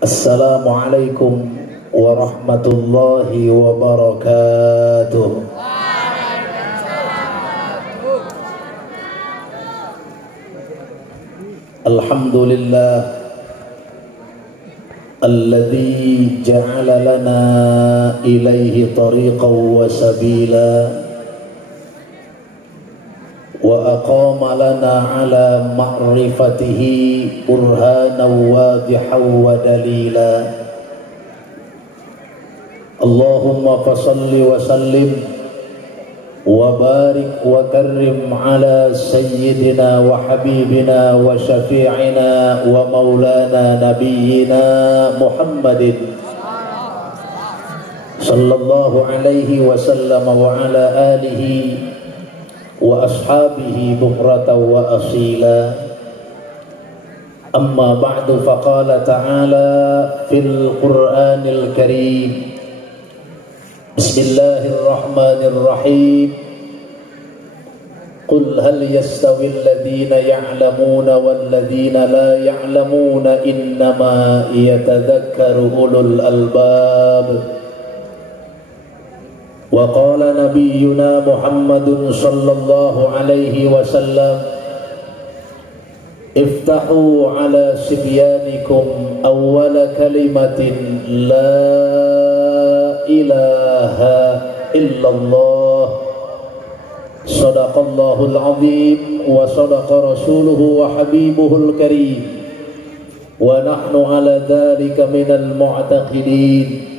Assalamualaikum warahmatullahi wabarakatuh. Alhamdulillah alladzi ja'ala lana ilaihi tariqan wa sabila wa aqama lana ala ma'rifatihi burhanan wadihan wa dalila. Allahumma fasalli wa sallim wa barik wa karrim ala sayyidina wa habibina wa syafi'ina wa maulana nabiyyina Muhammadin sallallahu alaihi wasallam wa ala alihi wa ashabihi bukratan wa asila. Amma ba'du, faqala ta'ala fil Qur'anil Karim, Bismillahirrahmanirrahim, Qul hal yastawi alladhina ya'lamuna walladhina la ya'lamuna innama yatadhakkaru ulul albab. Wa qala nabiyyuna Muhammadun sallallahu alaihi wasallam, iftahu ala sibyanikum awwala kalimatin la ilaha illallah. Sadaqallahul azim wa sadaqa rasuluhu wa habibuhul karim, wa nahnu ala dhalika minal mu'taqidin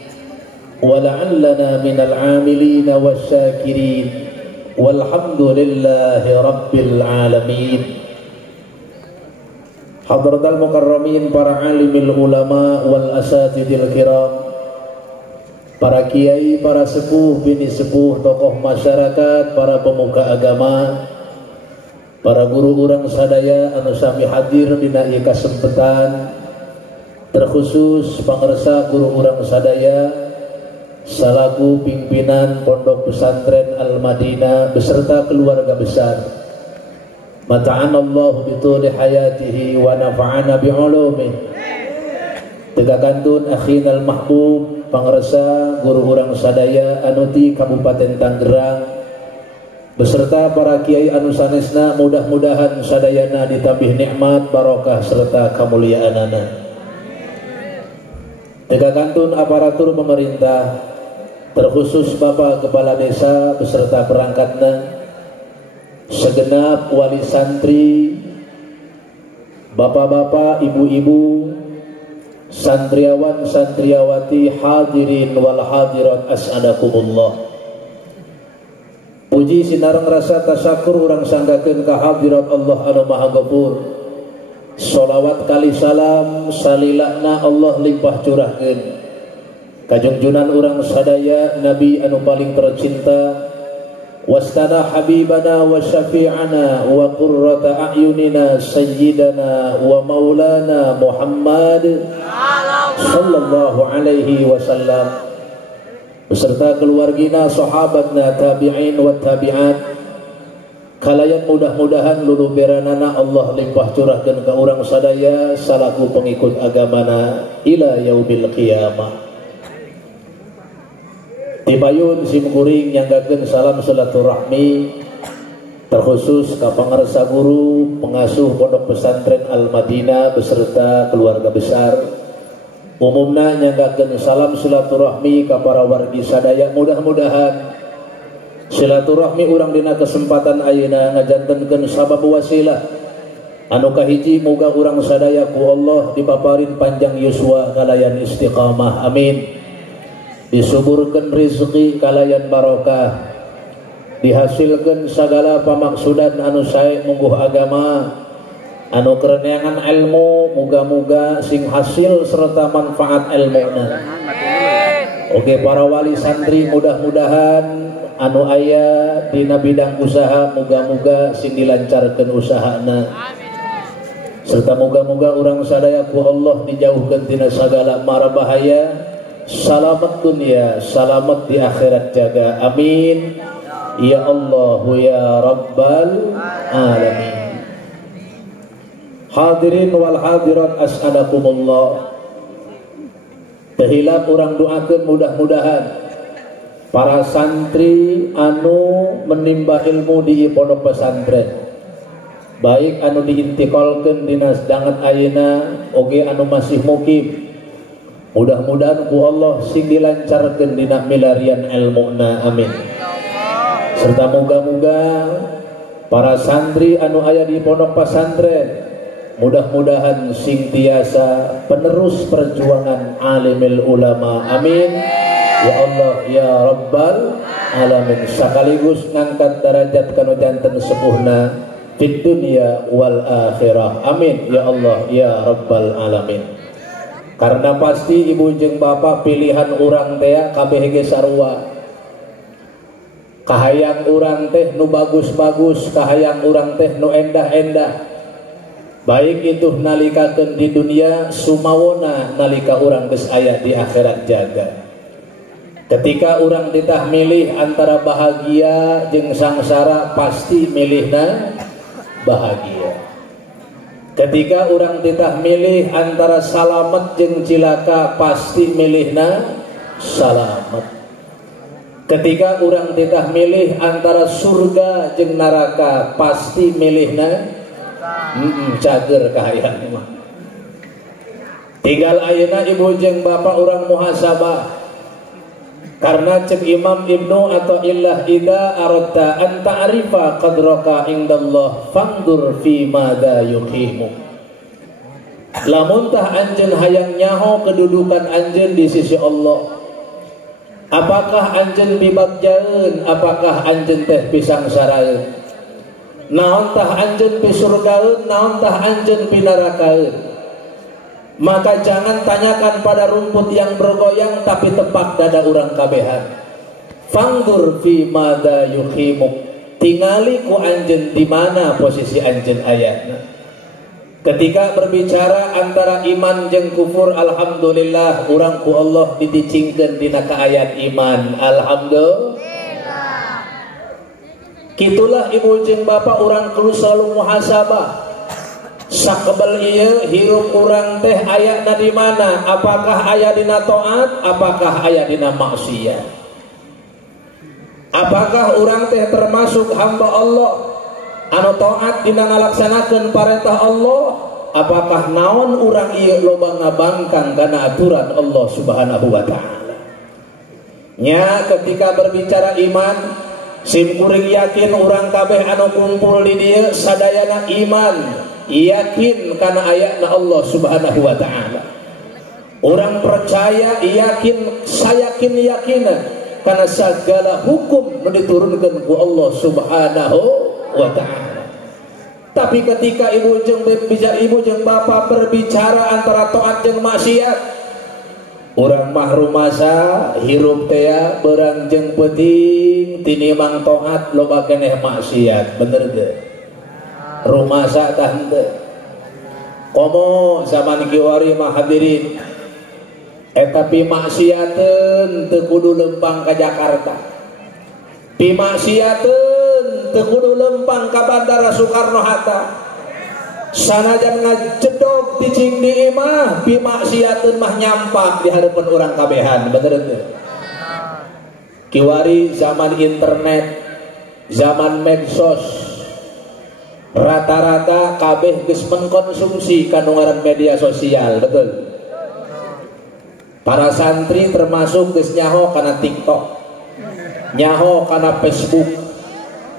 wa la'allana minal 'amilin wasyakirin walhamdulillahi rabbil alamin. Hadratal mukarramin, para alimil ulama wal asatidil kiram, para kiai, para sepuh, bini sepuh, tokoh masyarakat, para pemuka agama, para guru urang sadaya anu sami hadir dina ieu kasempatan, terkhusus pangarsa guru urang sadaya salaku pimpinan Pondok Pesantren Al-Madinah beserta keluarga besar. Mata'anallahu bituli hayatihi wa nafa'ana bi'ulumih. Tegakantun akhinal mahbub pangresa guru urang sadaya anu ti Kabupaten Tangerang beserta para kiai anu sanesna, mudah-mudahan sadayana ditambih nikmat, barokah serta kamuliaanana. Tegakantun aparatur pemerintah, terkhusus Bapak Kepala Desa beserta perangkatna, segenap wali santri, bapak-bapak, ibu-ibu, santriawan, santriawati, hadirin wal hadirat, as'adakumullah. Puji sinareng rasa tasyakur urang sanggakeun ka hadirat Allah anu Maha Ghafur. Sholawat kali salam salilakna Allah limpah curahkeun ka junjunan urang sadaya Nabi anu paling tercinta, wastana habibana wa syafi'ana wa qurrata a'yunina sayyidana wa maulana Muhammad sallallahu alaihi wasallam beserta keluargina, sahabatna, tabi'in wa tabi'at, kalayan mudah-mudahan luluberanana Allah limpah curahkeun ka urang sadaya salaku pengikut agamana ila yaumil qiyamah. Tipayun simkuring nyanggakeun salam silaturahmi terkhusus ka pangarsa guru pengasuh Pondok Pesantren Al-Madinah beserta keluarga besar. Umumna nyanggakeun salam silaturahmi ka para wargi sadaya. Mudah-mudahan silaturahmi urang dina kesempatan ayeuna ngajantenkeun sabab wasilah anu kahiji muga urang sadaya ku Allah dipaparin panjang yuswa kalayan istiqamah, amin. Disuburkeun rezeki kalayan barokah, dihasilkeun sagala pamaksudan anu sae mungguh agama, anu kereneangan ilmu, muga-muga sing hasil serta manfaat ilmuna. Oke, para wali santri mudah-mudahan anu aya dina bidang usaha muga-muga sing dilancarkeun usahana, serta muga-muga urang sadaya ku Allah dijauhkeun tina sagala mara bahaya, salamat dunia, salamat di akhirat jaga, amin ya Allah ya Rabbal alamin. Hadirin wal hadirat, as'adakumullah. Tehilap orang doakeun mudah-mudahan para santri anu menimba ilmu di pondok pesantren, baik anu diintiqalkeun dina dangan ayeuna oge anu masih mukim, mudah-mudahan ku Allah sing dilancarkeun dina milarian ilmuna, amin. Serta moga-moga para santri anu aya di pondok pesantren mudah-mudahan sing tiasa penerus perjuangan alimil ulama, amin ya Allah ya Rabbal alamin. Sekaligus ngangkat derajat kanu janten sepuhna fid dunya wal akhirah, amin ya Allah ya Rabbal alamin. Karena pasti ibu jeung bapak pilihan urang teh kabeh ge sarua. Kahayang urang teh nu bagus-bagus, kahayang urang teh nu endah-endah, baik itu nalikakeun di dunia sumawona nalika urang geus aya di akhirat jaga. Ketika urang ditah milih antara bahagia jeung sangsara, pasti milihna bahagia. Ketika urang ditah milih antara salamet jeung cilaka, pasti milihna salamet. Ketika urang ditah milih antara surga jeung neraka, pasti milihna cager kahayang mah. Tinggal ayeuna ibu jeung bapak urang muhasabah. Karena cek Imam Ibnu Athaillah, idza aradta an ta'rifa qadraka indallah fandur fi madza yuqimu. Lamun tah anjeun hayang nyaho kedudukan anjeun di sisi Allah, apakah anjeun pibagjaeun, apakah anjeun teh pisang saraeun, naon tah anjeun pi surgaeun, naon tah anjeun pi nerakaeun. Maka jangan tanyakan pada rumput yang bergoyang, tapi tepak dada urang kabehan. Fangdur fi madza yukhimuk, tingali ku anjeun di mana posisi anjeun aya. Ketika berbicara antara iman jeung kufur, alhamdulillah urang ku Allah didicingkeun dina ayat iman, alhamdulillah. Kitulah ibu jeung bapak urang kudu selalu muhasabah. Sakebal ieu hirup urang teh ayana di mana? Apakah aya dina taat, apakah aya dina maksiat? Apakah urang teh termasuk hamba Allah anu taat dina ngalaksanakeun parentah Allah? Apakah naon urang ieu loba ngabangkang kana aturan Allah Subhanahu wa taala? Nya ketika berbicara iman, sim kuring yakin urang kabeh anu kumpul di dieu sadayana iman, yakin karena ayatna Allah Subhanahu wa ta'ala. Orang percaya, yakin, sayakin yakinan karena segala hukum diturunkan ku Allah Subhanahu wa ta'ala. Tapi ketika ibu jeung bapak berbicara antara taat jeung maksiat, urang mah rumasa hirup teh beurang jeung peuting tinimang taat loba keneh maksiat, bener teu? Rumasa tah henteu. Komo zaman kiwari mah hadirin, eta pi maksiateun teu kudu lempang ka Jakarta, pi maksiateun teu kudu lempang ka Bandara Soekarno Hatta. Sanajan ngajedog ticing di imah, pi maksiateun mah nyampak di hareupeun urang kabehan, bener teu? Kiwari zaman internet, zaman medsos, rata-rata kabeh geus mengkonsumsi kanu ngaran media sosial, betul? Para santri termasuk geus nyaho kana TikTok, nyaho kana Facebook,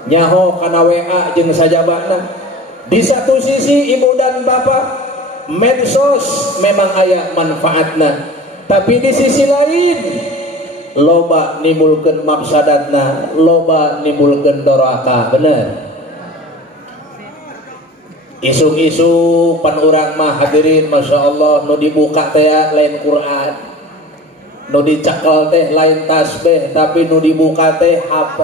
nyaho kana WA jeung sajabana. Di satu sisi ibu dan bapak, medsos memang aya manfaatna, tapi di sisi lain loba nimbulkeun mafsadatna, loba nimbulkeun doraka, bener? Isu-isu pan urang mah hadirin, masya Allah, nu dibuka teh lain Quran, nu dicakel teh lain tasbih, tapi nu dibuka teh HP.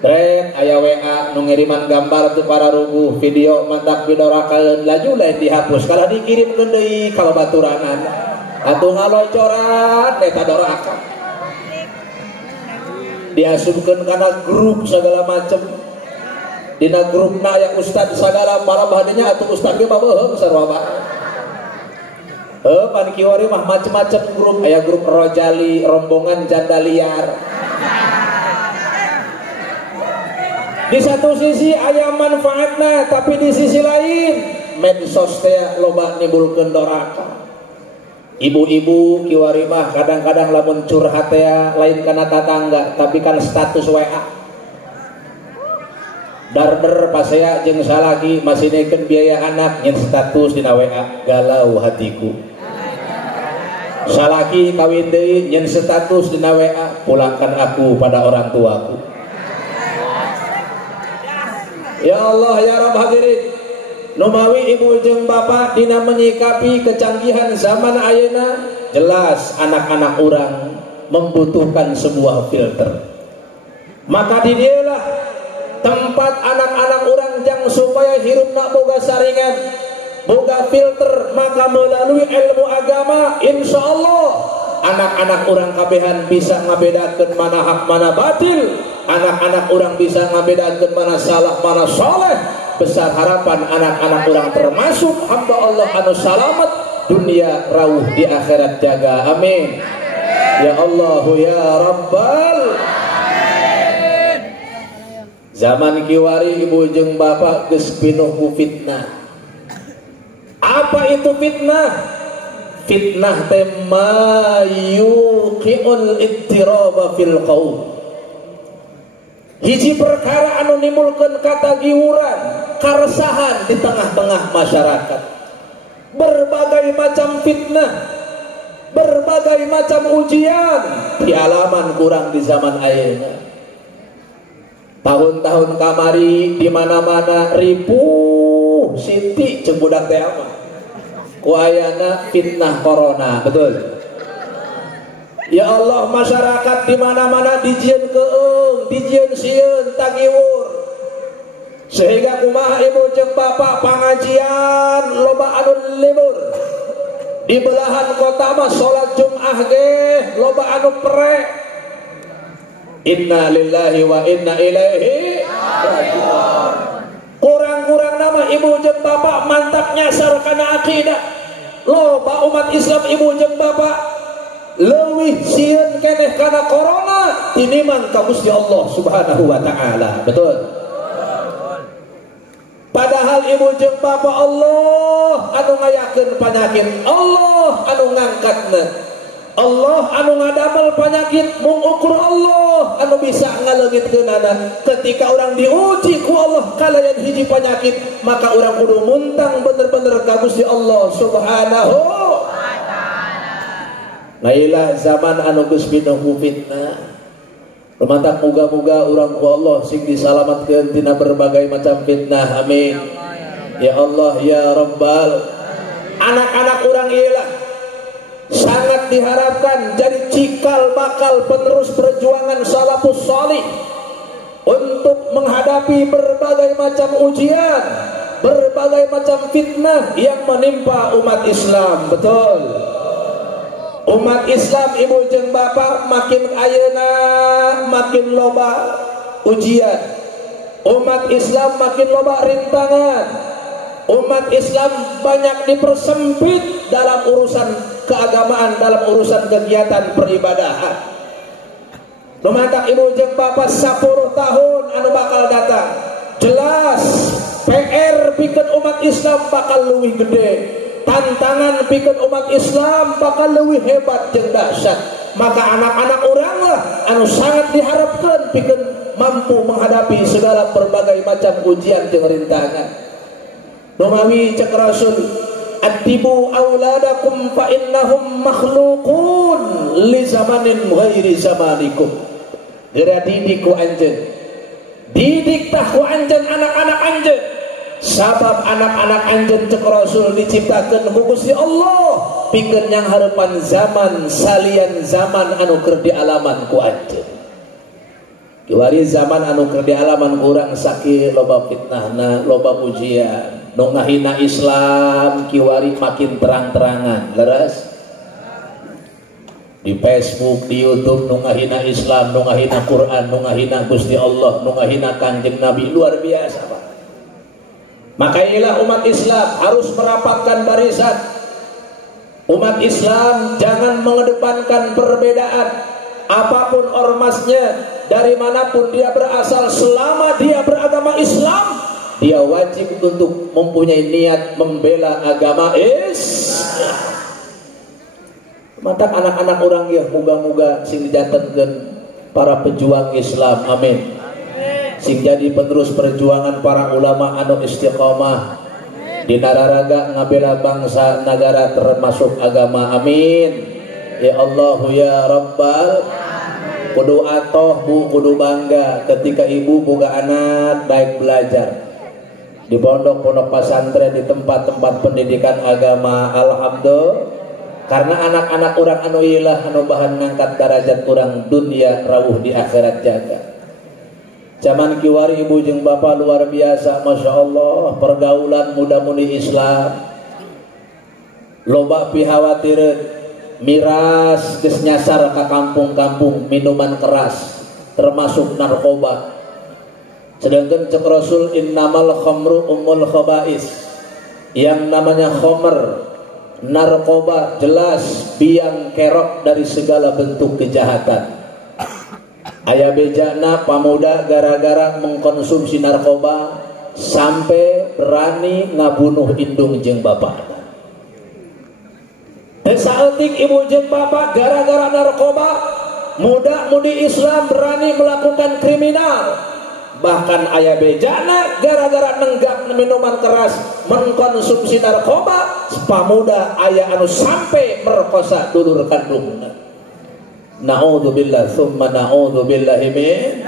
Keren aya WA nu ngiriman gambar teu para rubuh, video mantak bidorakaeun, laju lain dihapus, kalau dikirimkeun deui ka babaturangan, atuh ngalocoran eta doraka. Diasupkeun kana grup segala macem. Dina grupna yang ustad sagala para bahadenya atau ustad ge babeung sarua. Pan kiwari mah macam-macam grup, aya grup Rojali, rombongan janda liar. Di satu sisi aya manfaatna, tapi di sisi lain medsos teh loba nimbulkeun doraka. Ibu-ibu kiwari mah kadang-kadang lamun curhat teh lain kana tatangga, tapi kan status WA. Darder pasea jeung salaki masih nekeun biaya anak nyen status dina WA, galau hatiku. Salaki kawin deui nyen status dina WA, pulangkan aku pada orang tuaku. Ya Allah ya Rabb hadirin, numawi ibu jeung bapak dina menyikapi kecanggihan zaman ayeuna, jelas anak-anak orang membutuhkan sebuah filter. Maka di dieulah tempat anak-anak orang jang supaya hirupna boga saringan, boga filter. Maka melalui ilmu agama insya Allah anak-anak orang kabehan bisa ngabedakeun mana hak mana batil. Anak-anak orang bisa ngabedakeun mana salah mana soleh. Besar harapan anak-anak orang termasuk hamba Allah anu salamet dunia rawuh di akhirat jaga, amin ya Allah ya Rabbal. Zaman kiwari ibu jeung bapak geus pinuh ku fitnah. Apa itu fitnah? Fitnah teh ma yuqiul ittiraba fil qaum. Hiji perkara anu nimbulkeun katagiuran, karesahan di tengah-tengah masyarakat. Berbagai macam fitnah, berbagai macam ujian di alaman kurang di zaman ayeuna. Tahun-tahun kamari di mana-mana ripuh siti jeung budak teh apa? Ku ayana fitnah corona, betul. Ya Allah, masyarakat di mana-mana dijieun keung, dijieun sieun tagiwur. Sehingga kumaha ibu jeung bapak pangajian loba anu libur. Di belahan kota mah salat Jumat ge loba anu prek. Inna lillahi wa inna ilaihi raji'un. Kurang-kurang nama ibu jeung bapak mantap nyasar kana akidah. Loba umat Islam ibu jeung bapak leuwih sieun keneh kana corona tiniman ka Gusti Allah Subhanahu wa taala. Betul. Padahal ibu jeung bapak Allah anu ngayakeun panyakit, Allah anu ngangkatna, Allah anu ngadamel panyakit, mung ukur Allah anu bisa ngaleungitkeunana. Ketika orang diuji ku Allah kalayan hiji panyakit, maka orang kudu muntang bener-bener ka Gusti Allah Subhanahu wa taala. Lailah zaman anu geus pinuh ku fitnah. Lumantak muga-muga urang ku Allah sing disalamatkeun tina berbagai macam fitnah, amin ya Allah ya Rabbal. Anak-anak urang ieu sangat diharapkan jadi cikal bakal penerus perjuangan salafus salih untuk menghadapi berbagai macam ujian, berbagai macam fitnah yang menimpa umat Islam. Betul. Umat Islam ibu jeung bapak makin ayeuna makin loba ujian. Umat Islam makin loba rintangan. Umat Islam banyak dipersempit dalam urusan keagamaan, dalam urusan kegiatan peribadahan. Lumantak ibu jeung bapak 10 tahun anu bakal datang, jelas PR pikeun umat Islam bakal leuwih gede. Tantangan pikeun umat Islam bakal leuwih hebat jeung dahsyat. Maka anak-anak urang lah anu sangat diharapkeun pikeun mampu menghadapi segala berbagai macam ujian jeung rintangan. Numawi cek Rasul, "Addibu auladakum fa innahum makhluqun li zamanin ghairi zamanikum." Geura didik ku anjeun. Didik tah ku anjeun anak-anak anjeun. Sabab anak-anak anjeun cek Rasul diciptakeun ku Gusti Allah pikeun yang hareupan zaman salian zaman anu keur dialaman ku anjeun. Kiwari zaman anu keur dialaman urang sakieu loba fitnahna, loba ujian. Nu ngahina Islam kiwari makin terang-terangan, leres. Di Facebook, di YouTube nu ngahina Islam, nu ngahina Quran, nu ngahina Gusti Allah, nu ngahina Kanjeng Nabi, luar biasa, Pak. Maka inilah umat Islam harus merapatkan barisan. Umat Islam jangan mengedepankan perbedaan apapun ormasnya, dari manapun dia berasal, selama dia beragama Islam, dia wajib untuk mempunyai niat membela agama Islam. Mata anak-anak orang ya, moga-moga sing dijantankeun para pejuang Islam, amin. Sing jadi penerus perjuangan para ulama anu istiqomah di nararaga ngabela bangsa negara termasuk agama, amin. Ya Allah ya Rabbal, kudu atoh bu, kudu bangga ketika ibu boga anak baik belajar di pondok-pondok pesantren, di tempat-tempat pendidikan agama. Alhamdulillah, karena anak-anak orang anu ilah anu bahan ngangkat derajat orang dunia rawuh di akhirat jaga. Zaman kiwari ibu jeung bapak luar biasa, masya Allah, pergaulan muda-mudi Islam loba pihawatir miras geus nyasar ka kampung-kampung minuman keras termasuk narkoba. Sedangkan cek Rasul, innamal khamru ummul khaba'is, yang namanya khamr, narkoba, jelas biang kerok dari segala bentuk kejahatan. Aya bejana pamuda gara-gara mengkonsumsi narkoba sampai berani ngabunuh indung jeung bapak. Saeutik ibu jeung bapak gara-gara narkoba, muda-mudi Islam berani melakukan kriminal. Bahkan aya bejana gara-gara nenggak minuman keras, mengkonsumsi narkoba, pamuda aya anu sampai merkosa dulur kandungna. Naudzubillah tsumma naudzubillahi min.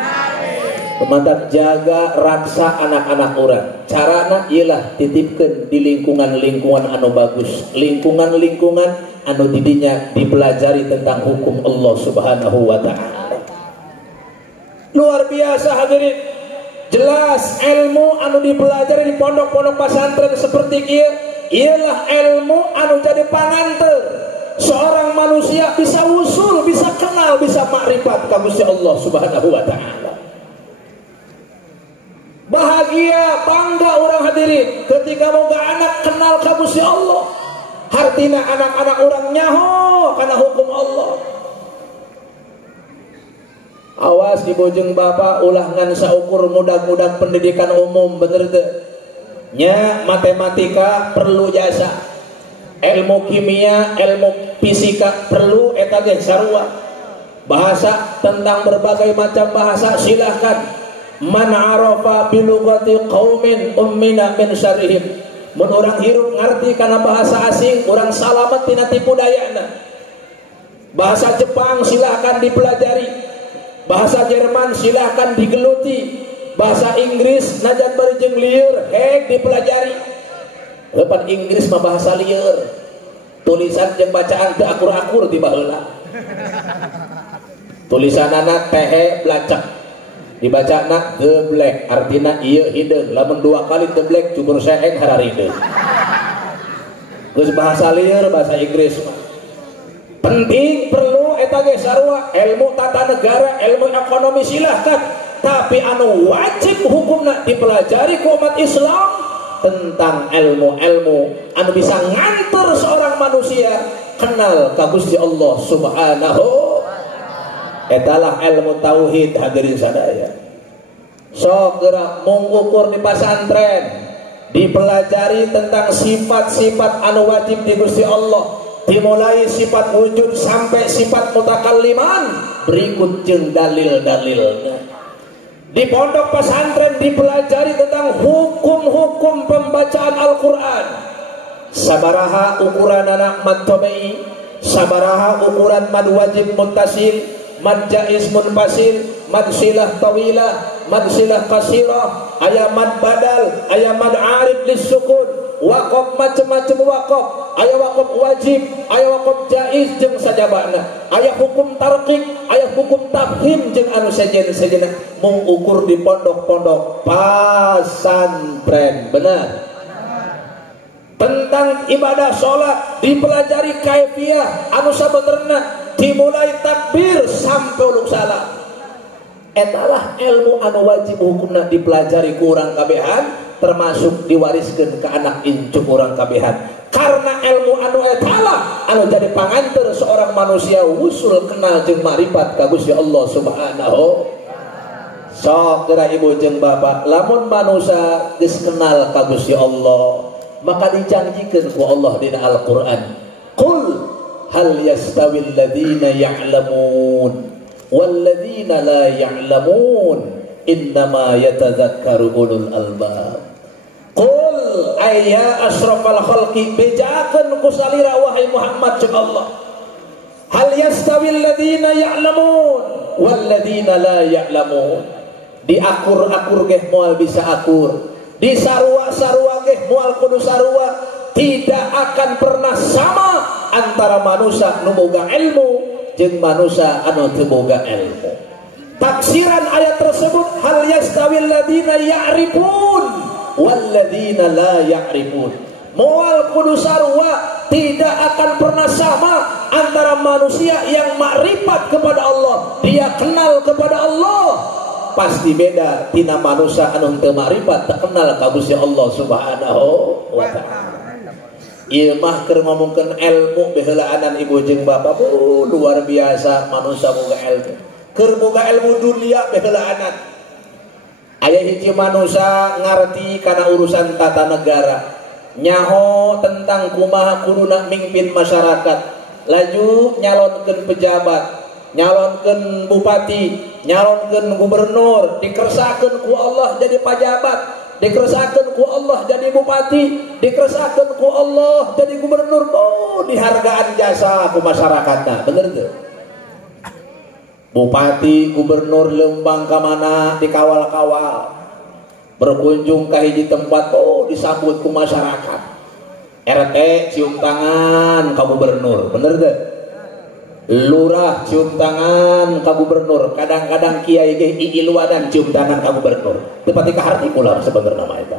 Mantap, jaga raksa anak-anak urang. Carana ialah titipkeun di lingkungan-lingkungan anu bagus, lingkungan-lingkungan anu didinya dipelajari tentang hukum Allah Subhanahu wa taala. Luar biasa hadirin. Jelas ilmu anu dipelajari di pondok-pondok pesantren seperti ieu ialah ilmu anu jadi panganter seorang manusia bisa usul, bisa kenal, bisa makrifat ka Gusti Allah Subhanahu wa taala. Bahagia, bangga orang hadirin ketika boga anak kenal ka Gusti Allah. Hartina anak-anak orang nyaho kana hukum Allah. Awas ibu jeung bapak ulah ngan saukur mudah-mudah pendidikan umum, bener teu? Nya matematika perlu jasa, ilmu kimia, ilmu fisika perlu, eta ge sarua. Bahasa tentang berbagai macam bahasa silahkan. Man arafa bilugati qaumin ummina min syarrihim. Mun urang hirup ngarti kana bahasa asing, urang salamet tina tipu dayana. Bahasa Jepang silahkan dipelajari. Bahasa Jerman silahkan digeluti. Bahasa Inggris najan bari jeung lieur hek dipelajari. Lepan Inggris mah bahasa lieur. Tulisan jeung bacaan teu akur-akur di baheula. Tulisanana tehe blacak. Dibacana geblek, artina ieu hideung. Lamun dua kali geblek cukur seeng hararideung. Geus bahasa lieur bahasa Inggris mah. Penting perlu eta ge sarua, ilmu tata negara, ilmu ekonomi silahkan, tapi anu wajib hukumna dipelajari ku umat Islam tentang ilmu-ilmu anu bisa nganter seorang manusia kenal ka Gusti Allah Subhanahu. Etalah ilmu tauhid hadirin sadaya. Sok gerak mengukur di pesantren, dipelajari tentang sifat-sifat anu wajib di Gusti Allah. Dimulai sifat wujud sampai sifat mutakalliman, berikut jeung dalil-dalilnya. Di pondok pesantren dipelajari tentang hukum-hukum pembacaan Al-Quran. Sabaraha ukuran anak mad tabi'i, sabaraha ukuran mad wajib muttasil, mad jaiz munfasil, mad silah tawilah, mad silah qasirah, aya mad badal, aya mad arif lis-sukun. Wakaf macam-macam wakaf, aya wakaf wajib, aya wakaf jaiz jeung sajabana, aya hukum tarqiq, aya hukum tafhim jeung anu sejen-sejenna mengukur di pondok-pondok pesantren. Benar. Tentang ibadah salat dipelajari kaifiyah anu sabenerna dimulai takbir sampai uluk salam. Etalah ilmu anu wajib hukumna dipelajari ku urang kabehan, termasuk diwariskan ke anak incuk orang kabehan. Karena ilmu anu etalah anu jadi panganter seorang manusia usul kenal jeung makrifat ka Gusti Allah Subhanahu. Sok geura ibu jeung bapak, lamun manusia geus kenal ka Gusti Allah, maka dijanjikeun ku Allah dina Al-Qur'an, qul hal yastawil ladzina ya'lamun wal ladzina la ya'lamun innama yatadzakkaru ulul albab. Qul ayya asyrafal khalqi, bejakeun ku salira wahai Muhammad jeung Allah, hal yastawil ladzina ya'lamun wal ladzina la ya'lamun. Di akur-akur geh moal bisa akur, di sarua-sarua geh moal kudu sarua. Tidak akan pernah sama antara manusia nu boga ilmu jeung manusia anu teu boga ilmu. Tafsiran ayat tersebut, hal yastawil ladzina ya'rifun wal ladzina la ya'rifun. Moal kudu sarua, tidak akan pernah sama antara manusia yang makrifat kepada Allah, dia kenal kepada Allah, pasti beda tina manusia anu teu makrifat teu kenal ka Gusti Allah Subhanahu wa taala. Ieu mah keur ngomongkeun ilmu beheulaanan ibu jeung bapak, luar biasa manusia boga ilmu. Keur boga ilmu dunia beheulaanan. Aya hiji manusia ngarti kana urusan tata negara, nyaho tentang kumaha kuduna mimpin masyarakat, laju nyalonkeun pejabat, nyalonkeun bupati, nyalonkeun gubernur, dikersakakeun ku Allah jadi pejabat, dikersakakeun ku Allah jadi bupati, dikersakakeun ku Allah jadi gubernur. Oh, dihargaan jasa ku masyarakatna, bener teu? Bupati, gubernur leumbang ka mana dikawal-kawal, berkunjung ka hiji tempat, oh disambut ku masyarakat. RT cium tangan ka gubernur, bener teu? Lurah cium tangan ka gubernur, kadang-kadang kiai ge iiluadan cium tangan ka gubernur. Teu pati kaharti kula sebenarnya mah eta.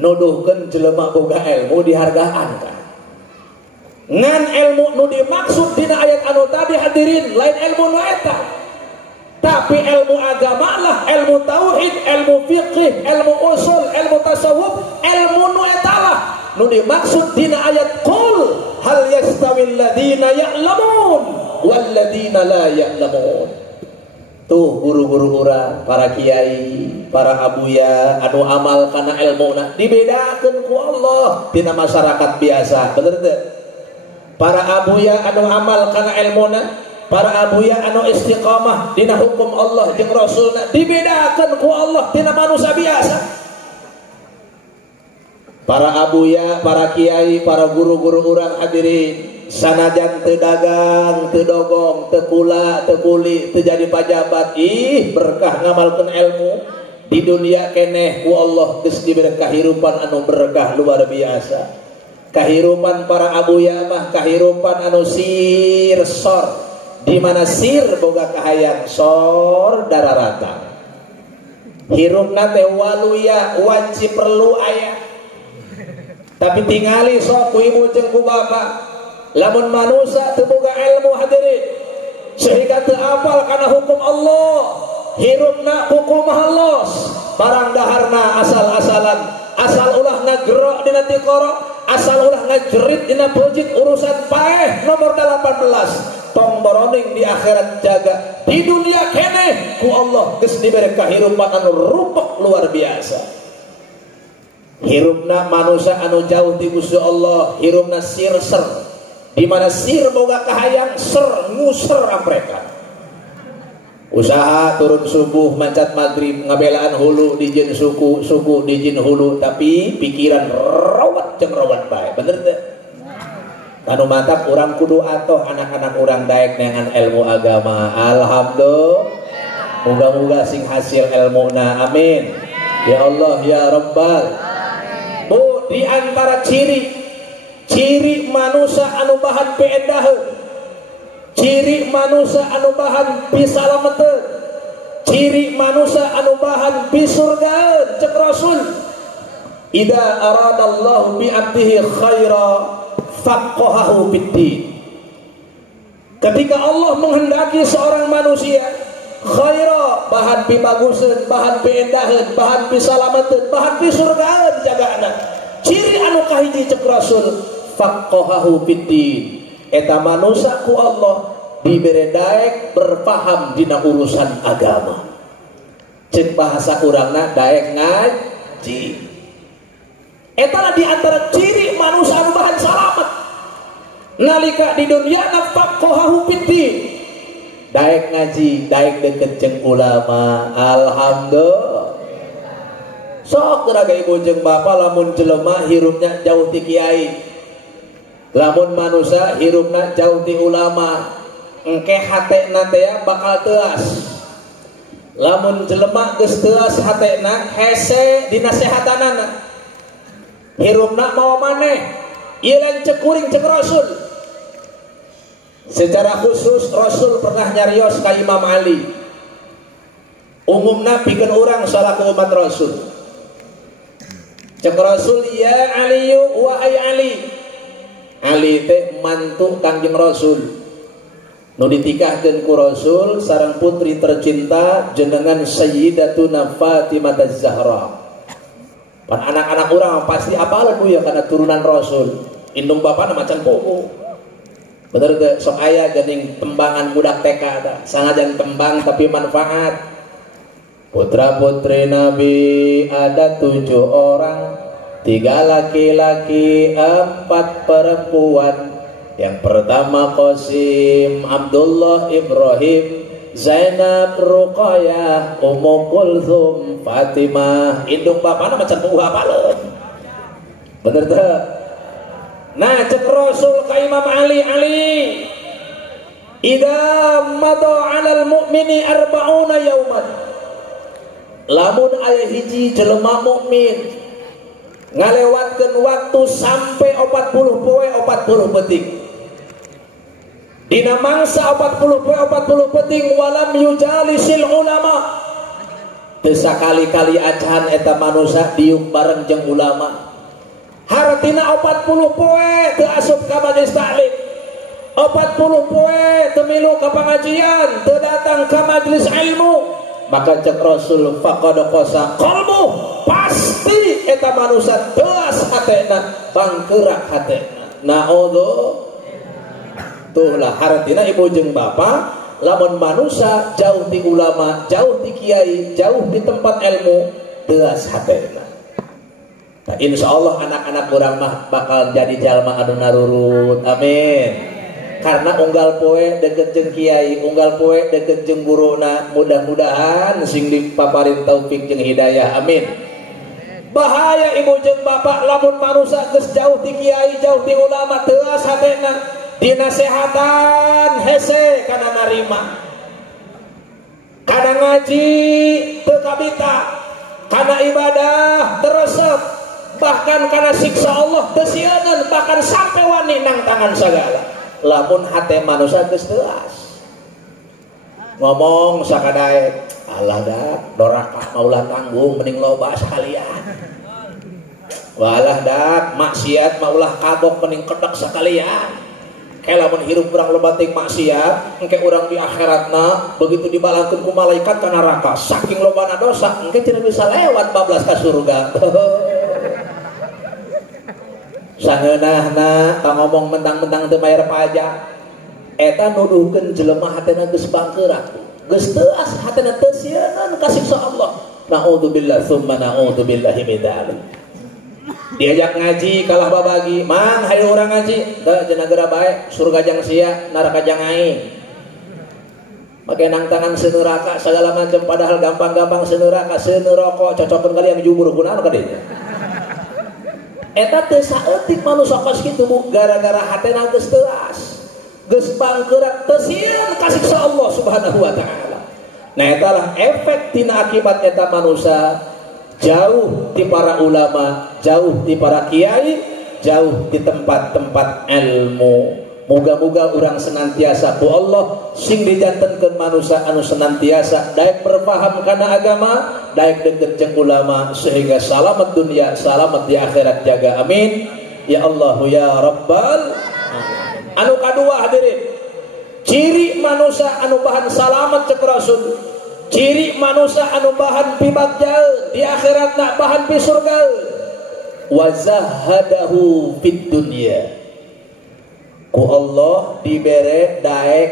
Nuduhkeun jelema boga ilmu dihargaan kan. Ngan ilmu nu dimaksud dina ayat anu tadi hadirin lain ilmu nu eta. Tapi ilmu agama lah, ilmu tauhid, ilmu fiqih, ilmu usul, ilmu tasawuf, ilmu nu eta lah nu dimaksud dina ayat qul hal yastawil ladzina ya'lamun wal ladzina la ya'lamun. Tuh guru-guru urang, para kiai, para abuya anu amal kana ilmuna dibedakeun ku Allah dina masyarakat biasa, bener teu? Para abuya anu amal kana ilmuna, para abuya anu istiqamah dina hukum Allah jeung Rasulna dibedakeun ku Allah dina manusia biasa. Para abuya, para kiai, para guru-guru urang hadirin, sanajan teu dagang, teu dogong, teu kula, teu kuli, teu jadi pajabat, ih berkah ngamalkeun ilmu di dunia keneh ku Allah geus diberi kahirupan anu berkah luar biasa. Kahirupan para abuya mah kahirupan anu sir sor, di mana sir boga kahayang, sor dararata. Hirupna teh waluya wajib perlu aya. Tapi tingali sok ku ibu jeung ku bapak, lamun manusia teu boga ilmu hadirin, sehingga teu apal kana hukum Allah, hirupna hukum halus, barang daharna asal-asalan, asal ulah ngagero dina tiqoro, asal ulah ngajerit dina bojit urusan paeh nomor 18, tong boroning di akhirat jaga, di dunia keneh ku Allah geus dibere kahirupan anu rupek luar biasa. Hirupna manusia anu jauh di Gusti Allah, hirupna sir ser, di mana sir boga kahayang, ser nguser mereka. Usaha turun subuh mancat maghrib ngabelaan hulu dijin suku, suku dijin hulu, tapi pikiran rawat jeung rawat bae, bener teu? Kanu mantap urang kudu atoh anak-anak urang daek dengan ilmu agama. Alhamdulillah, moga-moga sing hasil ilmuna, amin ya Allah ya Rabbal. Bu, di antara ciri manusia anu bahan peendaheun, ciri manusia anu bahan pisalameteun, ciri manusia anu bahan pisurgaeun cek Rasul, idza aradallahu bi 'abdihi khaira faqahahu fiddin. Ketika Allah menghendaki seorang manusia khaira, bahan pibaguseun, bahan piendaheun, bahan pisalameteun, bahan pisurgaeun jagaana, ciri anu kahiji cek Rasul faqahahu fiddin. Eta manusia ku Allah diberi daek berpaham dina urusan agama. Cek bahasa urangna daek ngaji. Eta di antara ciri manusia anu bahan salamet. Nalika di dunia faqahahu fiddin. Daek ngaji, daek deket jeung ulama. Alhamdulillah. Sok geraga ibu jeung bapak lamun jelema hirupnya jauh ti kiai. Lamun manusia hirupna jauh ti ulama, engke hatena teh bakal teuas. Lamun jelema geus teuas hatena hese dinasehatanana. Hirupna mau maneh, ieu lain cek kuring cek Rasul. Secara khusus Rasul pernah nyarios ka Imam Ali. Umumna pikeun urang salaku umat Rasul. Cek Rasul, ya Aliyu wahai Ali. Ali teh mantu Kangjeng Rasul. Nu ditikahkeun ku Rasul sareng putri tercinta jenengan Sayyidatuna Fatimah Az-Zahra. Pan anak-anak urang pasti apal bu ya kana turunan Rasul. Indung bapana macan popo. Bener ke sok aya geuning tembangan budak TK ta. Sangajan tembang tapi manfaat. Putra putri Nabi ada 7 orang, 3 laki-laki 4 perempuan. Yang pertama Qasim, Abdullah, Ibrahim, Zainab, Ruqayyah, Ummu Kulthum, Fatimah. Indung bapana macan buah apaleun. Bener teh? Nah cek Rasul ka Imam Ali, idza madha 'alal mu'mini 40 yauman. Lamun aya hiji jelema mukmin ngalewatkeun waktu sampai 40 poe 40 peting. Dina mangsa 40 poe 40 peting walam yujalisil ulama. Teu sakali-kali acan eta manusia diuk bareng jeung ulama. Hartina 40 poe teu asup ka majelis taklim, 40 poe teu milu ka pangajian, teu datang ka majelis ilmu, maka cek Rasul faqad qasa qalbu, pasti eta manusia teuas hatena, bangkeurak hatena. Naudzu tuh lah hartina ibu jeung bapak, lamun manusia jauh ti ulama, jauh ti kiai, jauh di tempat ilmu, teuas hatena. Nah, insya Allah anak-anak urang mah bakal jadi jalma anu narurut. Amin. Karena unggal poe deket jeung kiai, unggal poe deket jeung guruna, mudah-mudahan sing dipaparin taufik jeung hidayah. Amin. Bahaya ibu jeung bapak lamun manusia geus jauh ti kiai, jauh ti ulama, teuas hatena, dinasehatan hese kana narima. Kana ngaji teu kabita, kana ibadah teresep. Bahkan karena siksa Allah tesieuneun, bahkan sampai wani nang tangan sagala. Lamun hate manusia geus teuas. Ngomong sakadae, alah dak, dorakah maulah tanggung mending loba sakalian. Walah dak, maksiat maulah kagok mending kedek sakalian. Kae lamun hirup urang loba teuing maksiat, engke urang di akhiratna begitu dibalangkeun ku malaikat ka neraka, saking lobana dosa engke teu bisa lewat 14 ka surga. Sangeunahna ka ngomong mentang-mentang teu mayar pajak, eta nuduhkeun jelema hatena geus bangkeurak, geus teuas hatena teu sieun ka siksa Allah. Naudzubillah tsumma naudzubillahi min dzalik. Diajak ngaji kalah babagi, man hayu urang ngaji, teu cenah geura bae, surga jang sia, neraka jang aing. Make nang tangan seueur neraka sagala macam, padahal gampang-gampang seueur neraka, seueur rokok cocokeun kalian jubur kunaon ka dieu. Eta teu saeutik manusia kos kitu bu, gara-gara hatena geus teuas, geus bangkeurak teu sieun ka siksa Allah Subhanahu wa taala. Nah eta lah efek tina akibat eta manusia jauh ti para ulama, jauh ti para kiai, jauh di tempat-tempat ilmu. Moga-moga urang senantiasa ku Allah sing dijantenkeun manusia anu senantiasa daek berpaham kana agama, daek deukeut jeung ulama sehingga salamet dunia, salamet di akhirat jaga. Amin. Ya Allah ya Rabbal. Anu kadua hadirin, ciri manusia anu bahan salamet cek Rasul, ciri manusia anu bahan pibagjaeun di akhiratna, bahan pi surga. Wa zahadahu fid dunya, ku Allah dibere daek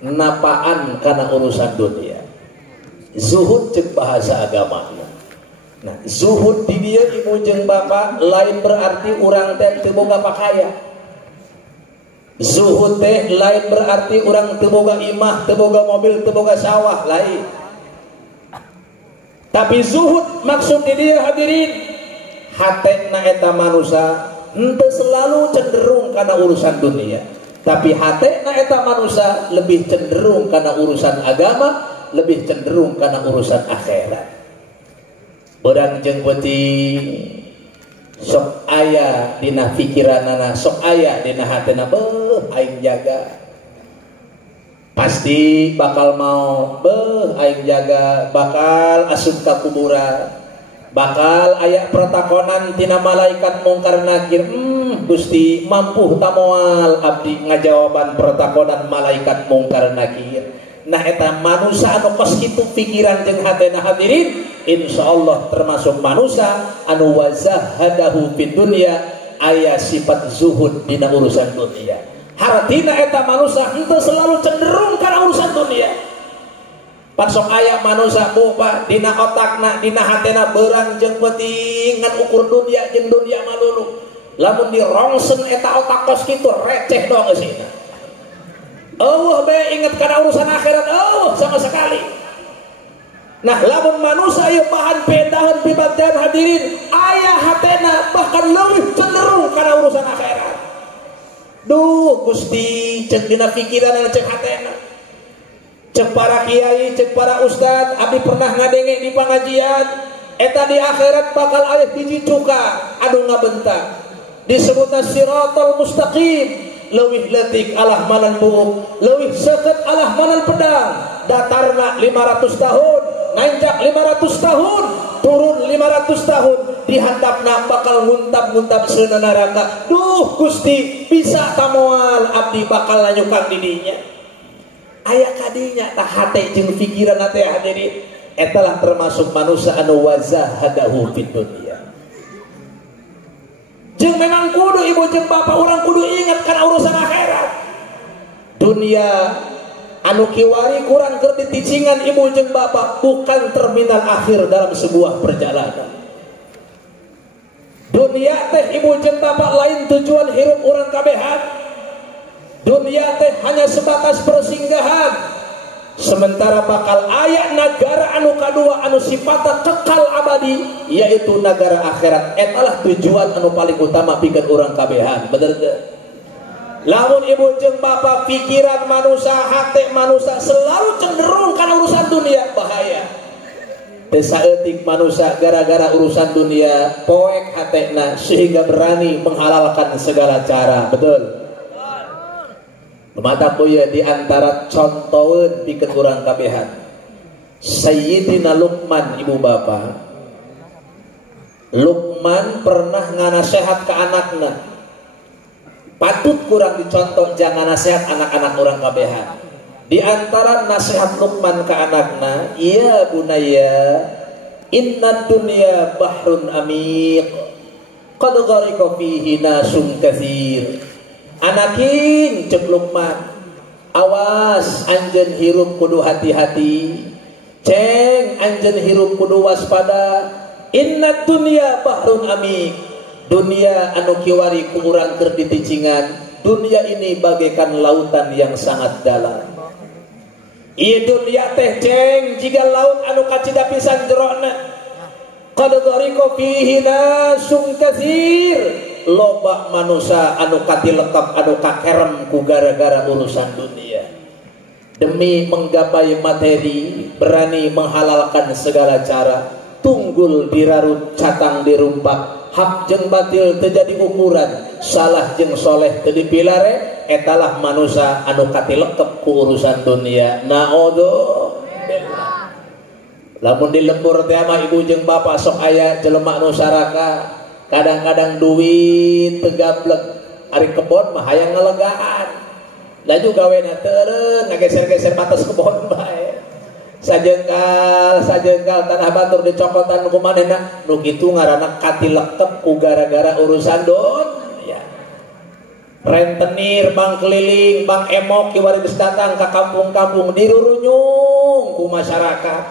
napaan karena urusan dunia. Zuhud cek bahasa agama. Nah, zuhud di dia ibu jeung bapak lain berarti urang teh teu boga pakaya. Zuhud teh lain berarti urang teu boga imah, teu boga mobil, teu boga sawah, lain. Tapi zuhud maksud di dia hadirin hatena eta manusia henteu selalu cenderung karena urusan dunia. Tapi hatena eta manusia lebih cenderung karena urusan agama, lebih cenderung karena urusan akhirat. Orang jeung penting sok aya dina pikiranana, sok aya dina hatena, beuh aing jaga. Pasti bakal mau, beuh aing jaga, bakal asup ka kuburan. Bakal aya pertakonan tina malaikat mungkar nakir. Gusti mampu tamoal abdi ngajawaban pertakonan malaikat mungkar nakir. Nah eta manusia anu kos kitu pikiran jeung hatena hadirin, insyaallah termasuk manusia anu wazahadahu fid dunya, aya sifat zuhud dina urusan dunia. Hartina eta manusia henteu selalu cenderung kana urusan dunia. Pan sok aya manusia boba dina otakna, dina hatena beurang jeung penting ngan ukur dunia jeung dunia malulu. Lamun dirongsen eta otak kos kitu receh doang geusina. Allah be ingat karena urusan akhirat Allah sama sekali. Nah lamun manusia aya bahan pedahan pibatan hadirin aya hatena bahkan lebih cenderung karena urusan akhirat. Duh Gusti cek dina pikiran cek hatena, cek para kiai, cek para ustad abdi pernah ngadenge di pengajian eta di akhirat bakal aya hiji cuka anu ngabentak disebutna siratal mustaqim. Leuwih leutik alah manan buuk, leuwih seukeut alah manan pedang. Datarna 500 tahun, nanjak 500 tahun, turun 500 tahun, dihandapna bakal nguntab-nguntab seuneu neraka. Duh Gusti, bisa tamoal abdi bakal lanyukang di dinya. Aya kadinya tah hate jeung pikiran teh hadirin, eta lah termasuk manusia anu wazahadahu fid dunya. Jeung memang kudu ibu jeung bapak orang kudu ingat karena urusan akhirat. Dunia anu kiwari kurang keur diticingan ibu jeung bapak bukan terminal akhir dalam sebuah perjalanan. Dunia teh ibu jeung bapak lain tujuan hirup urang kabehan. Dunia teh hanya sebatas persinggahan. Sementara bakal aya negara anu kadua anu sifatna kekal abadi, yaitu negara akhirat. Etalah tujuan anu paling utama pikeun urang kabehan. Bener teu? Lamun ibu jeung bapak pikiran manusia, hate manusia selalu cenderung kana urusan dunia, bahaya. Teu saeutik manusia gara-gara urusan dunia poek hatena sehingga berani menghalalkan segala cara. Betul? Mata puya di antara contoheun pikeun urang kabehan. Sayyidina Luqman ibu bapak. Luqman pernah nganasehat ke anakna. Patut kurang dicontoh jangan nasihat anak-anak urang kabehan. Di antara nasihat Luqman ke anakna, "Ya bunayya, inna dunya bahrun amiq. Qad gharqa fihi nasun katsir." Anakin cek Luqman, awas anjeun hirup kudu hati-hati, ceng anjeun hirup kudu waspada. Inna dunya bahrun amik, dunia anu kiwari ku urang keur diticingan, dunia ini bagaikan lautan yang sangat dalam. Ieu dunia teh ceng jiga laut anu kacida pisan jerona. Qad gharqa fihi nasun katsir. Loba manusia anu katilekap anu kakerem ku gara-gara urusan dunia. Demi menggapai materi berani menghalalkan segala cara, tunggul dirarut catang dirumpak, hak jeung batil terjadi ukuran, salah jeung soleh teu dipilare. Etalah manusia anu katilekap ku urusan dunia. Naudzubillah. Lamun di lembur teh mah ibu jeung bapak sok aya jelema anu saraka. Kadang-kadang duit tegablek ari kebon mah hayang ngelegaan. Laju gawena teureun ngageser-geser batas kebon bae. Sajengkal tanah batur dicokotan ku manehna nu kitu ngaranna katilekep ku gara-gara urusan dunia. rentenir bang keliling bang emok kiwari geus datang ke kampung-kampung dirurunyung ku masyarakat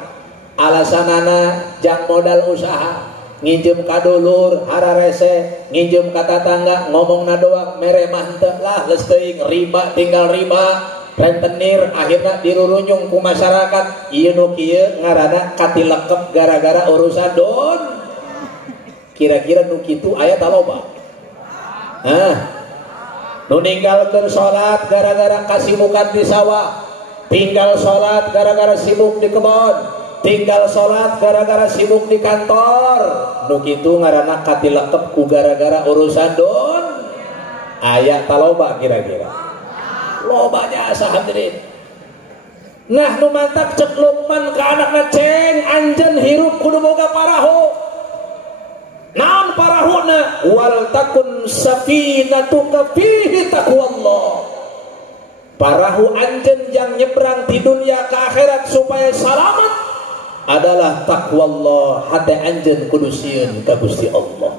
alasanana jang modal usaha nginjem ka dulur hararese nginjem ka tatangga ngomongna doang mere mantep lah geus teuing riba tinggal riba rentenir akhirnya dirurunyung ku masyarakat ieu nu kieu ngaranna katilekep gara-gara urusan don. Kira-kira nu kitu aya taloba nu ninggalkeun salat gara-gara kasibukan di sawah, tinggal salat gara-gara sibuk di kebon, tinggal salat gara-gara sibuk di kantor, nu kitu ngaranna katilekep ku gara-gara urusan don. Aya taloba kira-kira lobanya sahadirin. Nah nu mantak cek Luqman ka anakna ceng anjeun hirup kudu boga parahu. Naon parahuna wal takun safinatuka fihi taqwallah. Parahu anjeun yang nyebrang di dunia ke akhirat supaya selamat adalah taqwallah, hate anjeun kudu sieun ka Gusti Allah.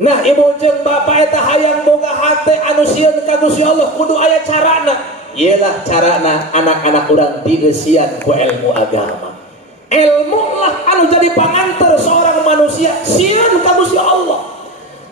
Nah ibu jeung bapak eta hayang boga hate anu sieun ka Gusti Allah kudu aya carana. Iyalah carana anak-anak urang dieusian ku ilmu agama. Ilmu lah anu jadi pangantar seorang manusia sieun ka Gusti Allah.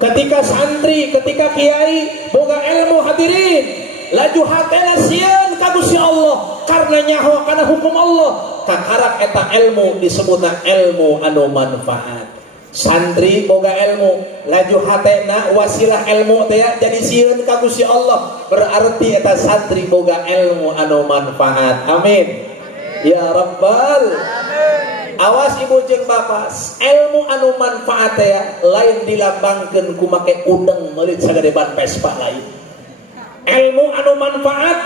Ketika santri, ketika kiai boga ilmu hadirin, laju hatena sieun ka Gusti Allah karena nyaho kana hukum Allah. Kakarak eta ilmu disebutna ilmu anu manfaat. Santri boga ilmu, laju hatena wasilah ilmu teh jadi sieun ka Gusti Allah, berarti eta santri boga ilmu anu manfaat. Amin. Ya Rabbal. Awas ibu jeung bapak, ilmu anu manfaat ya lain dilambangkeun ku make udeng meulit sagadeban Vespa lain. Ilmu anu manfaat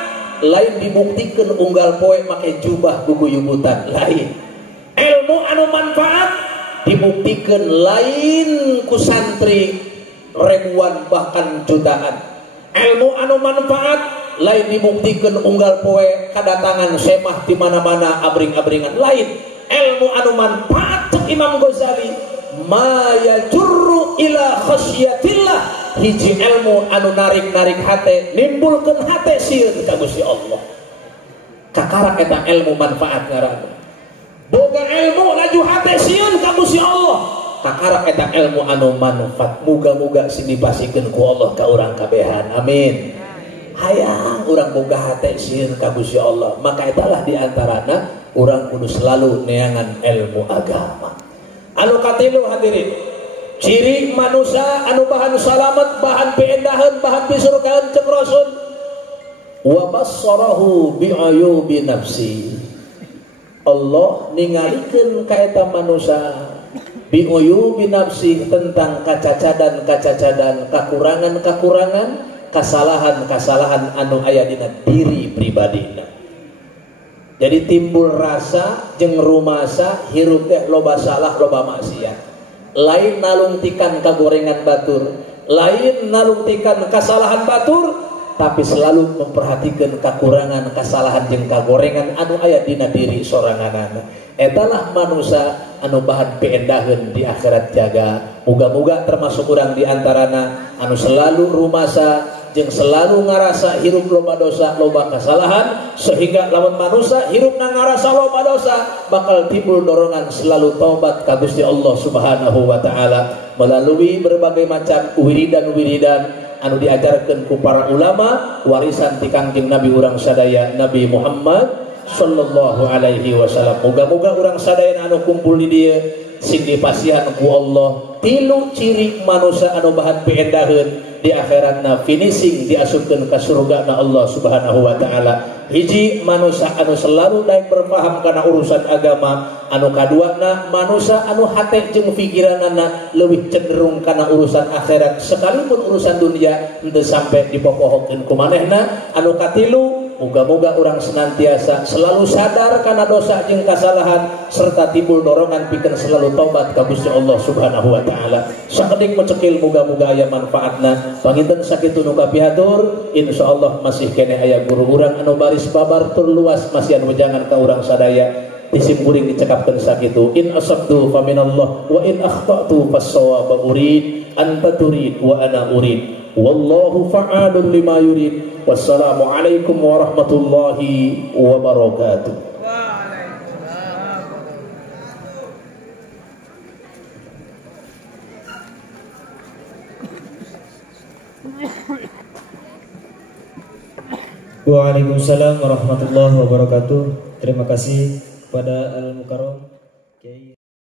lain dibuktikan unggal poe make jubah guguyubutan lain. Ilmu anu manfaat dibuktikan lain ku santri ribuan bahkan jutaan. Ilmu anu manfaat lain dibuktikan unggal poe kadatangan semah di mana-mana abring-abringan lain. Ilmu anu manfaat cek Imam Ghazali ma yajurru ila khasyatillah, hiji ilmu anu narik-narik hate nimbulkeun hate sieun ka Gusti Allah. Kakarak eta ilmu manfaat ngaranna. Boga ilmu laju hate sieun ka Gusti Allah. Kakarak eta ilmu anu manfaat. Muga-muga sing dipasikeun ku Allah ka urang kabehan. Amin. Hayang urang boga hate sieun ka Gusti Allah. Maka etalah diantarana urang kudu selalu neangan ilmu agama. Anu katilu hadirin, ciri manusia anu bahan salamet, bahan peendahan, bahan pisurgahan cek Rasul. Wa bassarahu bi ayubi nafsi. Allah ningalikeun ka eta manusia bi ayubi nafsi tentang kacacadan, kakurangan, kasalahan anu aya dina diri pribadina. Jadi timbul rasa jeung rumasa hirup teh loba salah loba maksiat. Lain nalungtikan kagorengan batur, lain nalungtikan kesalahan batur, tapi selalu memperhatikan kekurangan, kesalahan jeung kagorengan anu aya dina diri soranganana. Etalah manusia anu bahan peendaheun di akhirat jaga. Muga-muga termasuk urang di antarana anu selalu rumasa jeung selalu ngarasa hirup loba dosa loba kesalahan, sehingga lawan manusia hirupna ngarasa loba dosa bakal timbul dorongan selalu taubat ka Gusti Allah Subhanahu wa taala melalui berbagai macam wiridan-wiridan anu diajarkeun ku para ulama warisan ti Kangjeng Nabi urang sadaya Nabi Muhammad sallallahu alaihi wasallam. Moga-moga urang sadaya anu kumpul di dieu sing dipasihan ku Allah tilu ciri manusia anu bahan peendaheun di akhiratna finishing diasupkeun ka surgana Allah Subhanahu wa taala. Hiji manusia anu selalu daek berpaham kana urusan agama, anu kaduana manusia anu hate jeung pikiranna leuwih cenderung kana urusan akhirat sekalipun urusan dunia henteu sampai dipopohokeun ku manehna. Anu katilu muga-muga orang senantiasa selalu sadar karena dosa jeung kasalahan serta timbul dorongan pikeun selalu taubat ka Gusti Allah Subhanahu wa taala. Sakedik mecekil muga-muga aya manfaatna. Panginten sakitu nu kapihatur insyaallah masih kene aya guru urang anu baris babar tur luas masih anu jangan ka urang sadaya disimpuling dicekapkeun sakitu in asabtu fa minallah wa in akhtatu fas-shawaba urid anta turid wa ana urid Wallahu fa'alun lima yurid. Wassalamualaikum warahmatullahi wabarakatuh. Waalaikumsalam warahmatullahi wabarakatuh. Terima kasih kepada Al Mukarram Kiai